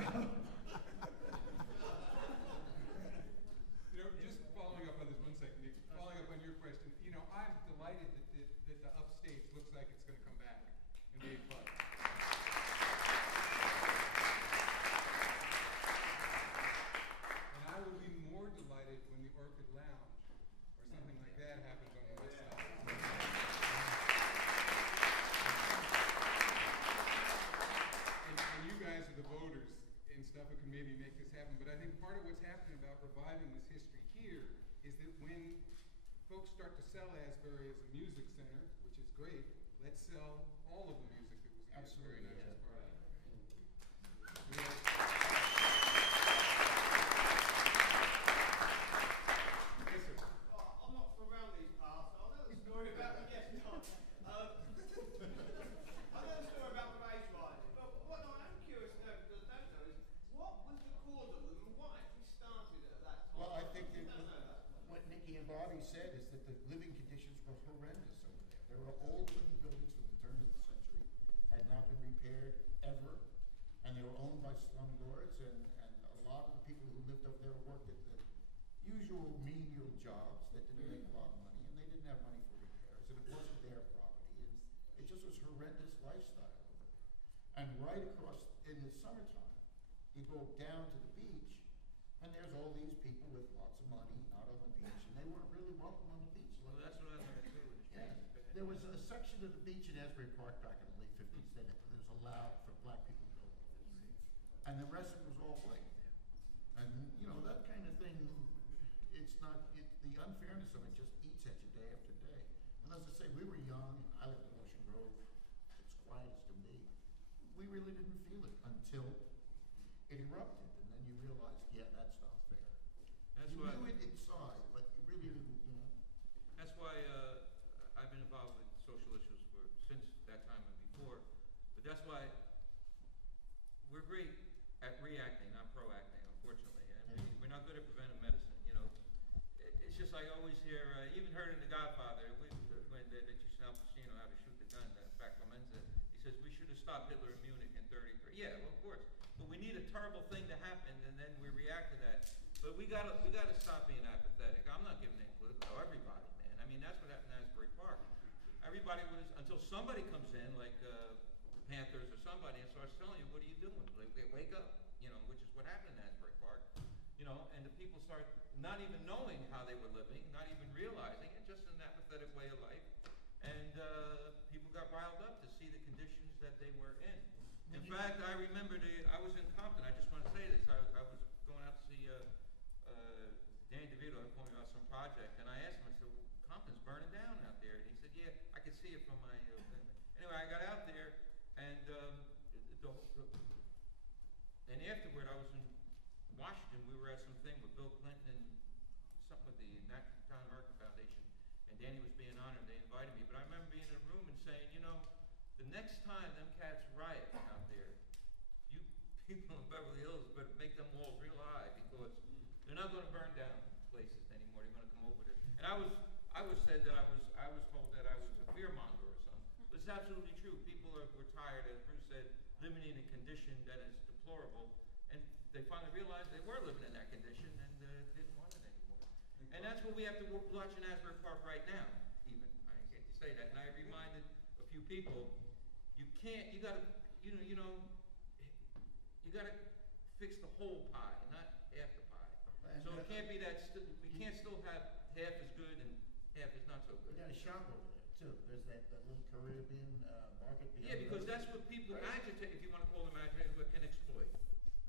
Just following up on this 1 second, Nick, following up on your question, I'm delighted that the upstage looks like it's going to come back and be fun. And I will be more delighted when the Orchid Lounge or something like that happens on the west side. And you guys are the voters and stuff who can maybe make this happen. But I think part of what's happening about reviving this history here is that when folks start to sell Asbury as a music center, which is great, let's sell all of the music that was in Asbury, not just part of it. Yes, sir. Well, I'm not from around these parts, so I know the story about the guest time. I know the story about the race riding, but what I am curious to know, because I don't know, is what was the cause of them and what actually started at that time? Well, I think that what Nicky and Bobby said is that the living conditions were horrendous over there. There were old wooden buildings from the turn of the century, had not been repaired ever, and they were owned by slumlords, and a lot of the people who lived over there worked at the usual menial jobs that didn't make a lot of money, and they didn't have money for repairs, and it wasn't their property, and it just was horrendous lifestyle over there. And right across, in the summertime, you go down to the beach, and there's all these people with lots of money, not on the beach, and they weren't really welcome on the beach. Well, that's what I learned too. Yeah. There was a section of the beach in Asbury Park back in the late 50s that it was allowed for black people to go, and the rest of it was all white. And that kind of thing, the unfairness of it just eats at you day after day. And as I say, we were young. I lived in Ocean Grove. It's quiet as can be. We really didn't feel it until it erupted, and then you realized, yeah, that's not fair. You knew it inside, but you really didn't, That's why I've been involved with social issues since that time and before. But that's why we're great at reacting, not proacting, unfortunately. And we're not good at preventive medicine. It's just like I always hear, even heard in The Godfather, when they teach Al Pacino how to shoot the gun, in fact, Clemenza, he says, we should have stopped Hitler in Munich in 1933. Yeah, well, of course. But we need a terrible thing to happen, and then we react to that. But we gotta stop being apathetic. I'm not giving any political, everybody, man. I mean, that's what happened in Asbury Park. Everybody was, until somebody comes in, like the Panthers or somebody, and starts telling you, what are you doing? Like, they wake up, which is what happened in Asbury Park. And the people start not even knowing how they were living, not even realizing it, just an apathetic way of life. And people got riled up to see the conditions that they were in. In fact, I remember I was in Compton. I just want to say this. I was going out to see Danny DeVito told me about some project, and I asked him, I said, well, Compton's burning down out there. And he said, yeah, I could see it from my thing. Anyway, I got out there, and and afterward, I was in Washington. We were at some thing with Bill Clinton and something with the Italian American Foundation, and Danny was being honored. They invited me, but I remember being in a room and saying, the next time them cats riot out there, you people in Beverly Hills better make them walls real high, because they're not going to burn down places anymore. They're going to come over there. And I was said that I was told that I was a fearmonger or something. But it's absolutely true. People were tired, as Bruce said, living in a condition that is deplorable, and they finally realized they were living in that condition and didn't want it anymore. And that's what we have to watch in Asbury Park right now, even. I hate to say that. And I reminded a few people, you gotta fix the whole pie, not half the pie. So it can't be that, we can't still have half as good and half is not so good. We got a shop over there too. There's that little Caribbean market. Yeah, because that's what people agitate, if you want to call them agitators, what can exploit.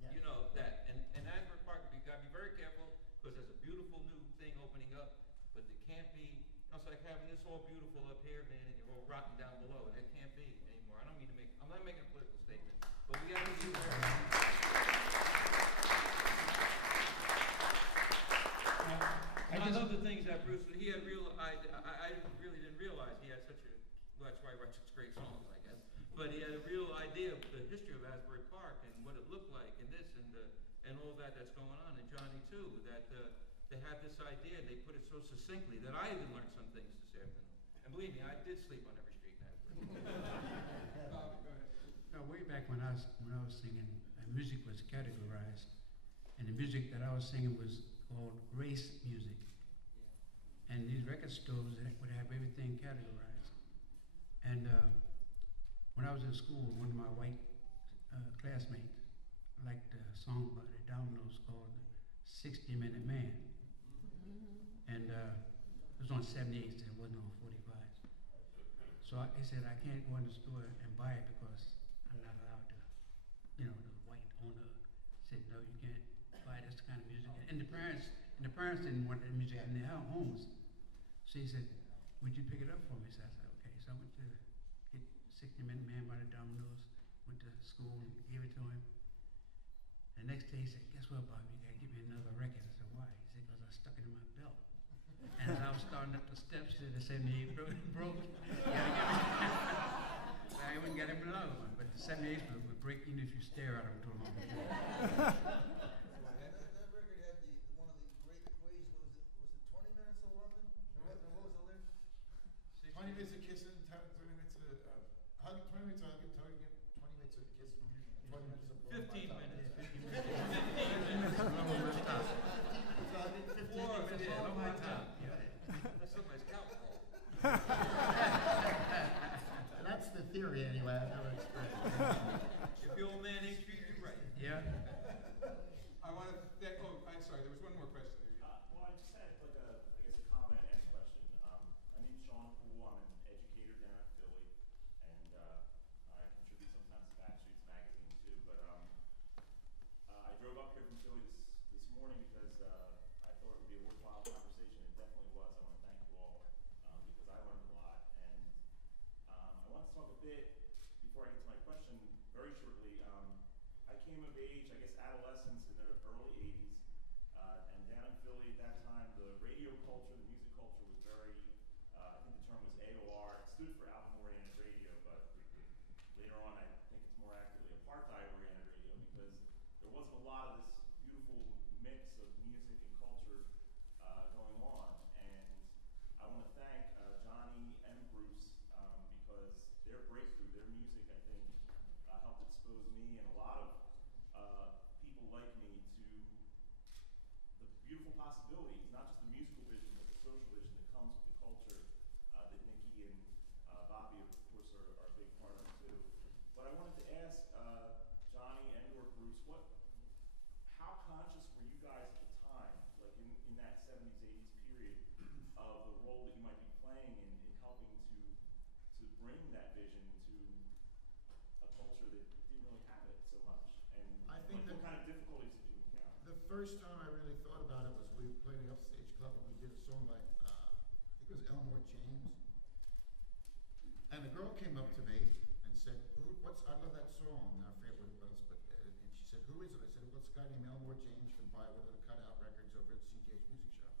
Yeah. That. And Asbury Park, you got to be very careful, because there's a beautiful new thing opening up, but it can't be, it's like having this all beautiful up here, man, and you're all rotten down below, and it can't be anymore. I'm not making a political statement, but we got to do I love the things that Bruce, he had I really didn't realize he had such a, well, that's why he writes such great songs, I guess. But he had a real idea of the history of Asbury Park and what it looked like and this and all that's going on. And Johnny too, that they had this idea and they put it so succinctly that I even learned some things this afternoon. And believe me, I did sleep on every street in Asbury. No, way back when I was singing in music was categorized, and the music that I was singing was called race music. And these record stores would have everything categorized. And when I was in school, one of my white classmates liked a song by the Dominoes called 60-Minute Man. And it was on 78s, it wasn't on 45s. So he said, I can't go in the store and buy it because I'm not allowed to. The white owner said, no, you can't buy this kind of music. And the parents didn't want that music in their homes. So he said, would you pick it up for me? So I said, okay. So I went to get 60-Minute Man by the Dominoes, went to school and gave it to him. The next day he said, guess what, Bob, you gotta give me another record. I said, why? He said, because I stuck it in my belt. And as I was starting up the steps, he said, the 78 broke. I wouldn't get him another one, but the 78 would break even if you stare at him too long. That record had one of the great equations. Was it 20 minutes of loving? What was the lyric? 20 minutes of kissing, 20 minutes of hugging, 20 minutes of hugging, 20 minutes of kissing, 20 minutes of 15 minutes. 15 minutes of blowing my top. Somebody's alcohol. That's the theory anyway, I've never experienced. If the old man ain't treating you right. Yeah. I want to thank, I'm sorry, there was one more question there. Well, I just had like a comment and a question. My name's Sean Poole. I'm an educator down at Philly, and I contribute sometimes to Backstreet's magazine too. But I drove up here from Philly this morning because I thought it would be a worthwhile conversation. It definitely was. I want to thank you all because I learned a lot. And I want to talk a bit before I get to my question very shortly. I came of age, I guess, adolescence in the early 80s. And down in Philly at that time, the radio culture, the music culture was very, I think the term was AOR. It stood for album-oriented radio, but later on I think it's more accurately apartheid-oriented radio because there wasn't a lot of this beautiful mix of music and culture going on. And I want to thank Johnny and Bruce because their breakthrough, their music, I think, helped expose me and a lot of people like me to the beautiful possibilities, not just the musical vision, but the social vision that comes with the culture that Nicky and Bobby, of course, are a big part of too. But I wanted to ask Johnny and or Bruce, how conscious were you guys at the time, like in that 70s, 80s period, of the role that you might be playing in helping to bring that vision to a culture that didn't really have it so much? And I think what kind of difficulties did you encounter? The first time I really thought about it was we played at Upstage Club and we did a song by, I think it was Elmore James. And a girl came up to me and said, I love that song. And I forget what it was, but and she said, who is it? I said, well, it's a guy named Elmore James. You can buy one of the cutout records over at CJ's Music Shop.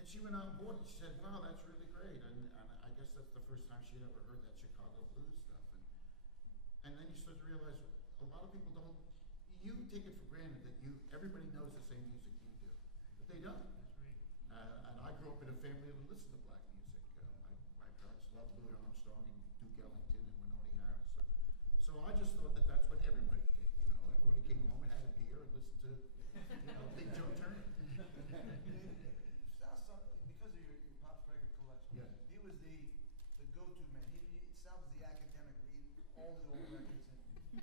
And she went out and bought it. She said, wow, that's really great. And I guess that's the first time she'd ever heard that Chicago blues stuff. And then you start to realize a lot of people don't, you take it for granted that everybody knows the same music you do, but they don't. That's right. And I grew up in a family that listened to black music. My parents loved Louis Armstrong and Duke Ellington and Wynonie Harris. So I just thought that that's what everybody did. Everybody came home and had a beer and listened to, Big Joe Turner. Because of your Pop's record collection, Yeah. he was the go-to man. Sal was the academic, read all the old records and was I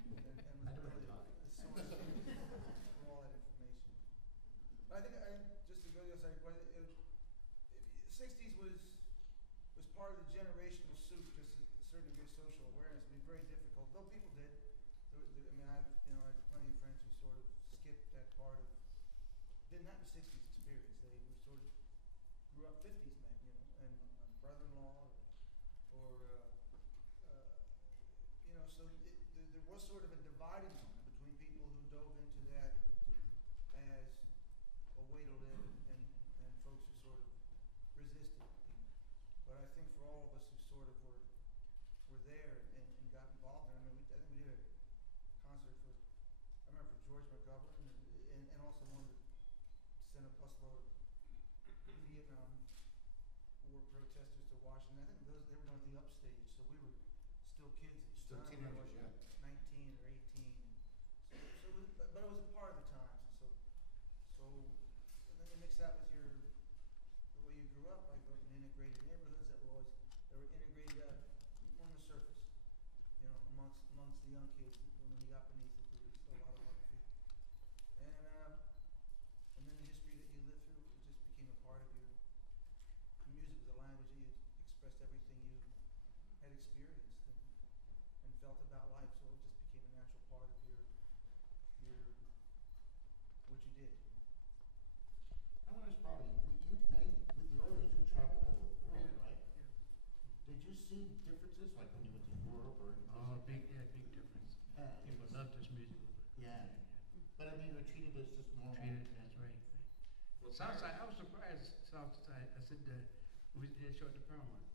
never really had time. the source for all that information. But I think, just to go to the other side, the 60s was part of the generational soup, just a certain degree of social awareness. It'd be very difficult, though people did. I have plenty of friends who sort of skipped that part of, didn't have the 60s experience. They were sort of grew up 50s men, and my brother-in-law, so there was sort of a dividing line between people who dove into that as a way to live and folks who sort of resisted. But I think for all of us who sort of were there and got involved in it, I think we did a concert I remember for George McGovern and also wanted to send a busload of Vietnam War protesters to Washington. I think they were done at the Upstage, so we were still kids at the Still time. teenagers, I was yeah. 19 or 18. but it was a part of the times, and and then you mix that with the way you grew up. I grew up in integrated neighborhoods that were integrated on the surface, amongst the young kids. When you got beneath it, there was a lot of hard feet. And then the history that you lived through, it just became a part of your music was a language that you expressed everything you had experienced and felt about life, so it just became a natural part of your what you did. I want to ask Bobby, with the Oilers, you travel all over the world, right? Did you see differences, like when you went to Europe or? Big difference. People love this music over there. Yeah. But I mean, they're treated as just normal. That's right. Well, Southside, I was surprised. Southside, I said, we did short the Paramount.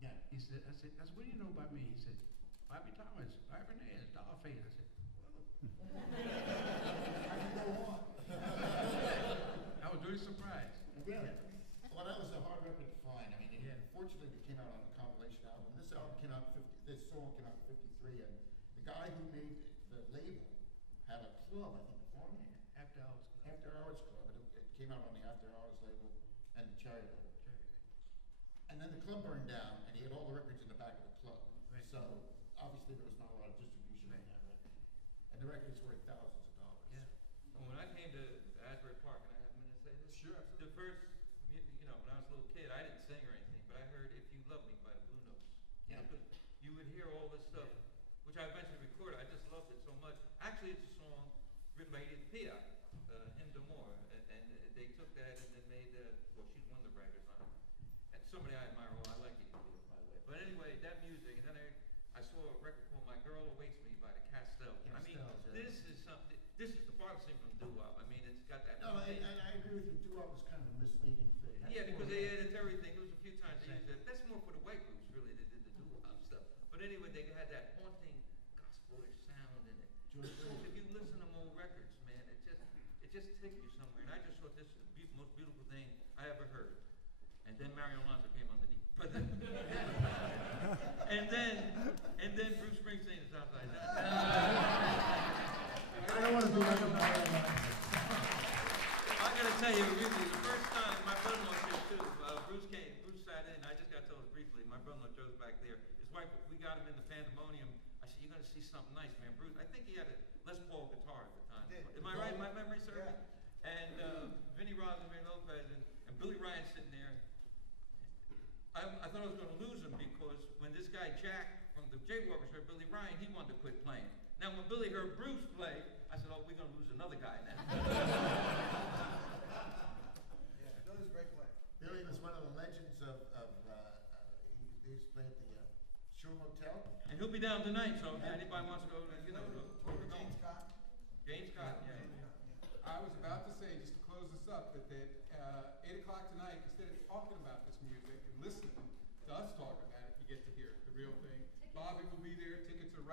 Yeah. I said, what do you know about me? He said, Bobby Thomas, Bobby Nez, Dollface. I said, whoa. I can go on. I was really surprised. Really? Well, that was a hard record to find. I mean, fortunately, it came out on a compilation album. This album came out this song came out in '53, and the guy who made the label had a club, I think, beforehand. After Hours Club. After Hours Club, and it came out on the After Hours label and the Cherry label. And then the club burned down, and he had all the records in the back of the club. Right. So obviously there was not a lot of distribution on that record, and the record is worth thousands of dollars. Yeah. Well, when I came to Asbury Park, and I have a minute to say this. Sure. The first, when I was a little kid, I didn't sing or anything, but I heard "If You Love Me" by the Blue Notes. Yeah. Because you would hear all this stuff, which I eventually recorded. I just loved it so much. Actually, it's a song written by Edith Piaf, Hymn d'Amour, and they took that and then made she's one of the writers on it. And somebody I admire. I like Edith Piaf, by the way. But anyway, that music, and then I saw a record called "My Girl Awaits Me" by the Castells. I mean, this is something. This is the farthest thing from doo-wop. I mean, it's got that. No, I agree with you. Doo-wop was kind of a misleading thing. Yeah, because they added everything. There was a few times they used it. That's more for the white groups, really, that did the doo-wop stuff. But anyway, they had that haunting gospelish sound in it. So if you listen to old records, man, it just takes you somewhere. And I just thought this is the most beautiful thing I ever heard. And then Mario Alonso came underneath. But then, and then Bruce Springsteen is Southside. I don't want to do that. I gotta tell you, really, the first time my brother-in-law came too. Bruce sat in. I just got told briefly. My brother-in-law Joe's back there. His wife, we got him in the Pandemonium. I said, "You're gonna see something nice, man." Bruce, I think he had a Les Paul guitar at the time. Am I right? My memory serves me. And Vinnie Rosenberg Lopez and Billy Ryan sitting there. I thought I was going to lose him because when this guy Jack from the Jaywalkers heard Billy Ryan, he wanted to quit playing. Now when Billy heard Bruce play, I said, "Oh, we're going to lose another guy now." Yeah, Billy's a great player. Billy was one of the legends of he used to play at the Shore Motel. And he'll be down tonight, so if anybody wants to go,